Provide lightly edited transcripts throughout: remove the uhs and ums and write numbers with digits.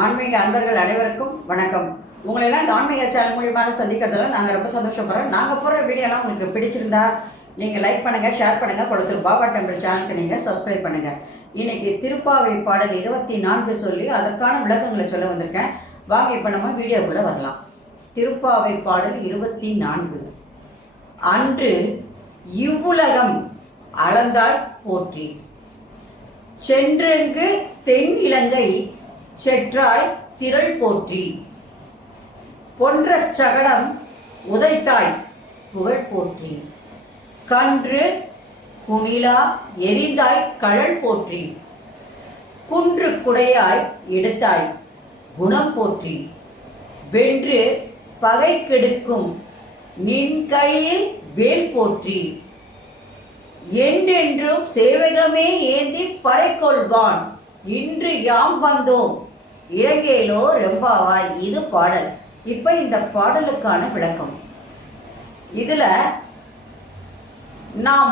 ஆன்மீக அன்பர்கள் அனைவருக்கும் வணக்கம். உங்களெல்லாம் இந்த ஆன்மீக சேனல் மூலியமாக சந்திக்கிறதுல நாங்கள் ரொம்ப சந்தோஷப்படுறோம். நாங்கள் போகிற வீடியோலாம் உங்களுக்கு பிடிச்சிருந்தா நீங்கள் லைக் பண்ணுங்கள், ஷேர் பண்ணுங்கள், கொளத்தூர் பாபா டெம்பிள் சேனலுக்கு நீங்கள் சப்ஸ்கிரைப் பண்ணுங்கள். இன்றைக்கி திருப்பாவை பாடல் 24 சொல்லி அதற்கான விளக்கங்களை சொல்ல வந்திருக்கேன். வாங்க இப்போ நம்ம வீடியோக்குள்ளே வரலாம். திருப்பாவை பாடல் 24. அன்று இவ்வுலகம் அளந்தாய் போற்றி, சென்றெங்கு தென் இலங்கை செற்றாய் திரள் போற்றி, பொன்ற சகடம் உதைத்தாய் புகழ் போற்றி, கன்று குணிலா எரிந்தாய் கழல் போற்றி, குன்று குடையாய் எடுத்தாய் குணம் போற்றி, வென்று பகை கெடுக்கும் நின் கையில் வேல் போற்றி, என்றென்றும் சேவகமே ஏந்தி பறைக்கொள்வான், இன்று யாம் வந்தோம் இறங்கேலோ ரெம்பாவாய். இது பாடல். இப்போ இந்த பாடலுக்கான விளக்கம். இதில் நாம்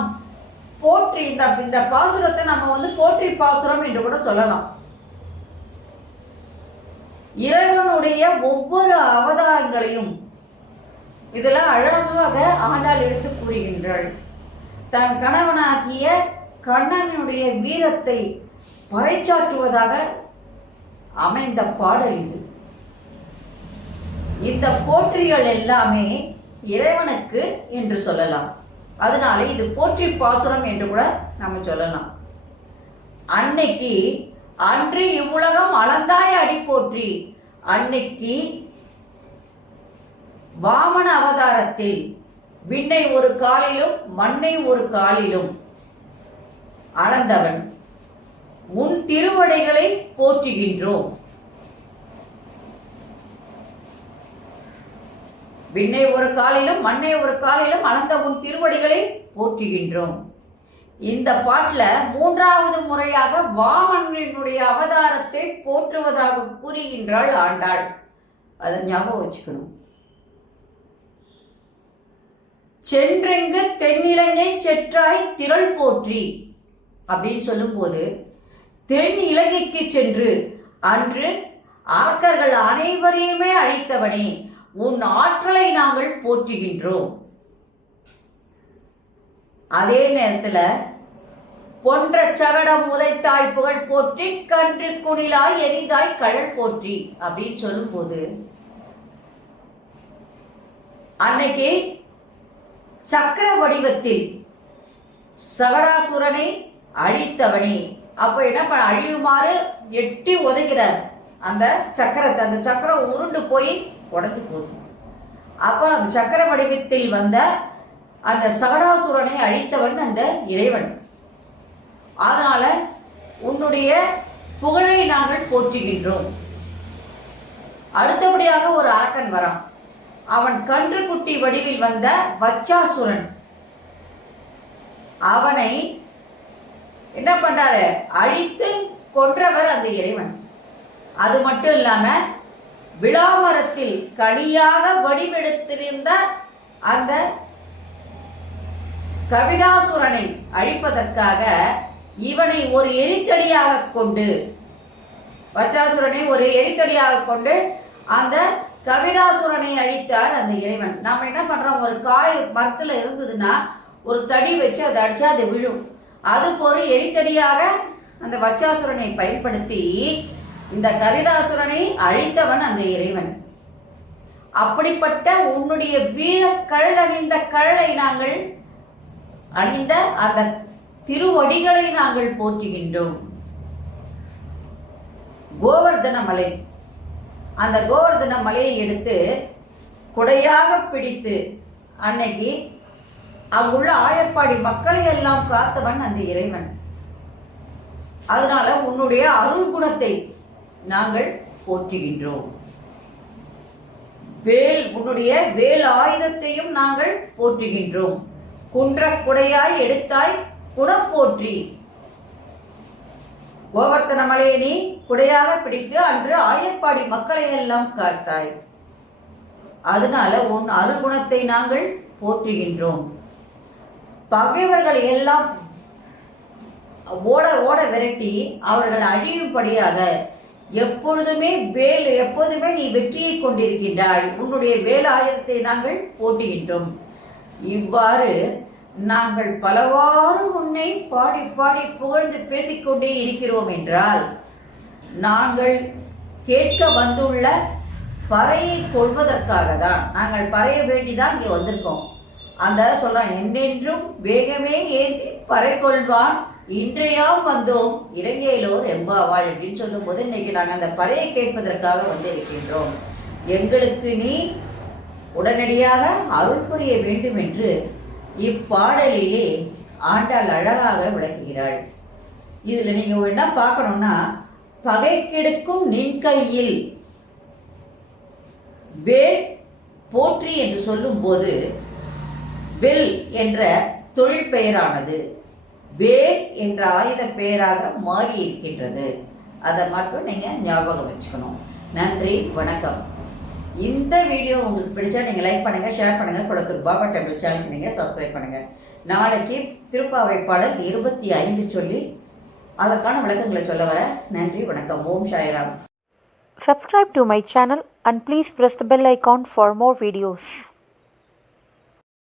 போற்றி இந்த பாசுரத்தை நம்ம போற்றி பாசுரம் என்று கூட சொல்லலாம். இறைவனுடைய ஒவ்வொரு அவதாரங்களையும் இதில் அழகாக ஆண்டாள் எடுத்து கூறுகின்றாள். தன் கணவனாகிய கண்ணனுடைய வீரத்தை பறைச்சாற்றுவதாக அமைந்த பாடல் இது. இந்த போற்றிகள் எல்லாமே இறைவனுக்கு என்று சொல்லலாம். அதனால இது போற்றி பாசுரம் என்று கூட நம்ம சொல்லலாம். அன்னைக்கு அன்று இவ்வுலகம் அளந்தாய் அடி போற்றி, அன்னைக்கு வாமன அவதாரத்தில் விண்ணை ஒரு காலிலும் மண்ணை ஒரு காலிலும் அளந்தவன், உன் திருவடிகளை போற்றுகின்றோம். விண்ணை ஒரு காலிலும் மண்ணை ஒரு காலிலும் அளந்த உன் திருவடிகளை போற்றுகின்றோம். இந்த பாட்டில் 3வது முறையாக வாமனனுடைய அவதாரத்தை போற்றுவதாக கூறுகின்றாள் ஆண்டாள். அதை ஞாபகம் வச்சுக்கணும். சென்றெங்கு தென்னிலங்கை செற்றாய் திரள் போற்றி அப்படின்னு சொல்லும்போது, தென் இலங்கைக்கு சென்று அன்று அரக்கர்கள் அனைவரையுமே அழித்தவனே, உன் ஆற்றலை நாங்கள் போற்றுகின்றோம். அதே நேரத்தில் பொன்ற சகடம் உதைத்தாய் புகழ் போற்றி, கன்று குணிலாய் எரிந்தாய் கழல் போற்றி அப்படின்னு சொல்லும்போது, அன்னைக்கு சக்கர வடிவத்தில் சகடாசுரனை அழித்தவனே, அப்போ என்ன பண்ண அழியுமாறு எட்டி உதைக்கிறார் அந்த சக்கரத்தை. அந்த சக்கரம் உருண்டு போய் உடஞ்சு போகுது. அப்போ அந்த சக்கர வடிவத்தில் வந்த அந்த சகடாசுரனை அழித்தவன் அந்த இறைவன். அதனால உன்னுடைய புகழை நாங்கள் போற்றுகின்றோம். அடுத்தபடியாக ஒரு அரக்கன் வரான். அவன் கன்றுக்குட்டி வடிவில் வந்த வச்சாசுரன். அவனை என்ன பண்றாரு? அழித்து கொன்றவர் அந்த இறைவன். அது மட்டும் இல்லாம விளாமரத்தில் கனியாக வடிவெடுத்திருந்த அந்த கவிதாசுரனை அழிப்பதற்காக இவனை ஒரு எரித்தடியாக கொண்டு, வச்சாசுரனை ஒரு எரித்தடியாக கொண்டு அந்த கவிதாசுரனை அழித்தார் அந்த இறைவன். நாம் என்ன பண்றோம்? ஒரு காய் மரத்துல இருந்ததுன்னா ஒரு தடி வச்சு அதை அடிச்சா அது விழும். அது ஒரு எரித்தடியாக அந்த வச்சாசுரனை பயன்படுத்தி இந்த கவிதாசுரனை அழித்தவன் அந்த இறைவன். அப்படிப்பட்ட உன்னுடைய வீர கழல் அணிந்த கழலை நாங்கள் அணிந்த அந்த திருவடிகளை நாங்கள் போற்றுகின்றோம். கோவர்தன மலை, அந்த கோவர்தன மலையை எடுத்து குடையாக பிடித்து அன்னைக்கு அங்குள்ள ஆயர்பாடி மக்களை எல்லாம் காத்தவன் அந்த இறைவன். அதனால உன்னுடைய அருள் குணத்தை நாங்கள் போற்றுகின்றோம். உன்னுடைய வேல் ஆயுதத்தையும் நாங்கள் போற்றுகின்றோம். குன்ற குடையாய் எடுத்தாய் குணம் போற்றி, கோவர்த்தன மலையை நீ குடையாக பிடித்து அன்று ஆயர்பாடி மக்களை எல்லாம் காத்தாய். அதனால உன் அருள் குணத்தை நாங்கள் போற்றுகின்றோம். பகைவர்களை எல்லாம் ஓட ஓட விரட்டி அவர்கள் அழியும்படியாக எப்போதுமே நீ வெற்றியை கொண்டிருக்கின்றாய், உன்னுடைய வேலாயுதத்தை நாங்கள் போட்டுகின்றோம். இவ்வாறு நாங்கள் பலவாறு உன்னை பாடி பாடி புகழ்ந்து பேசிக்கொண்டே இருக்கிறோம் என்றால், நாங்கள் கேட்க வந்துள்ள பறையை கொள்வதற்காக தான், நாங்கள் பறைய வேண்டிதான் இங்கே வந்திருக்கோம். அந்த சொல்கிறான், என்றென்றும் வேகமே ஏந்தி பறை கொள்வான், இன்றையாம் வந்தோம் இலங்கையிலோர் எம்பாவாய் அப்படின்னு சொல்லும்போது இன்னைக்கு நாங்கள் அந்த பறையை கேட்பதற்காக வந்திருக்கின்றோம். எங்களுக்கு நீ உடனடியாக அருள் புரிய வேண்டும் என்று இப்பாடலிலே ஆண்டாள் அழகாக விளக்குகிறாள். இதில் நீங்கள் என்ன பார்க்கணும்னா, பகை கெடுக்கும் நின் கையில் வேல் போற்றி என்று சொல்லும்போது வில் என்ற தொழில் பெயரானது வேல் என்ற ஆயுத பெயராக மாறி இருக்கின்றது. அதை மட்டும் நீங்கள் ஞாபகம் வச்சுக்கணும். நன்றி, வணக்கம். இந்த வீடியோ உங்களுக்கு பிடிச்சா நீங்கள் லைக் பண்ணுங்கள், ஷேர் பண்ணுங்கள், குளத்தூர் பாபா டெம்பிள் சேனலுக்கு நீங்கள் சப்ஸ்கிரைப் பண்ணுங்கள். நாளைக்கு திருப்பாவை பாடல் 25 சொல்லி அதற்கான விளக்கங்களை சொல்ல வர. நன்றி, வணக்கம். ஓம் Sairam. Subscribe to my channel and please press the bell icon for more videos.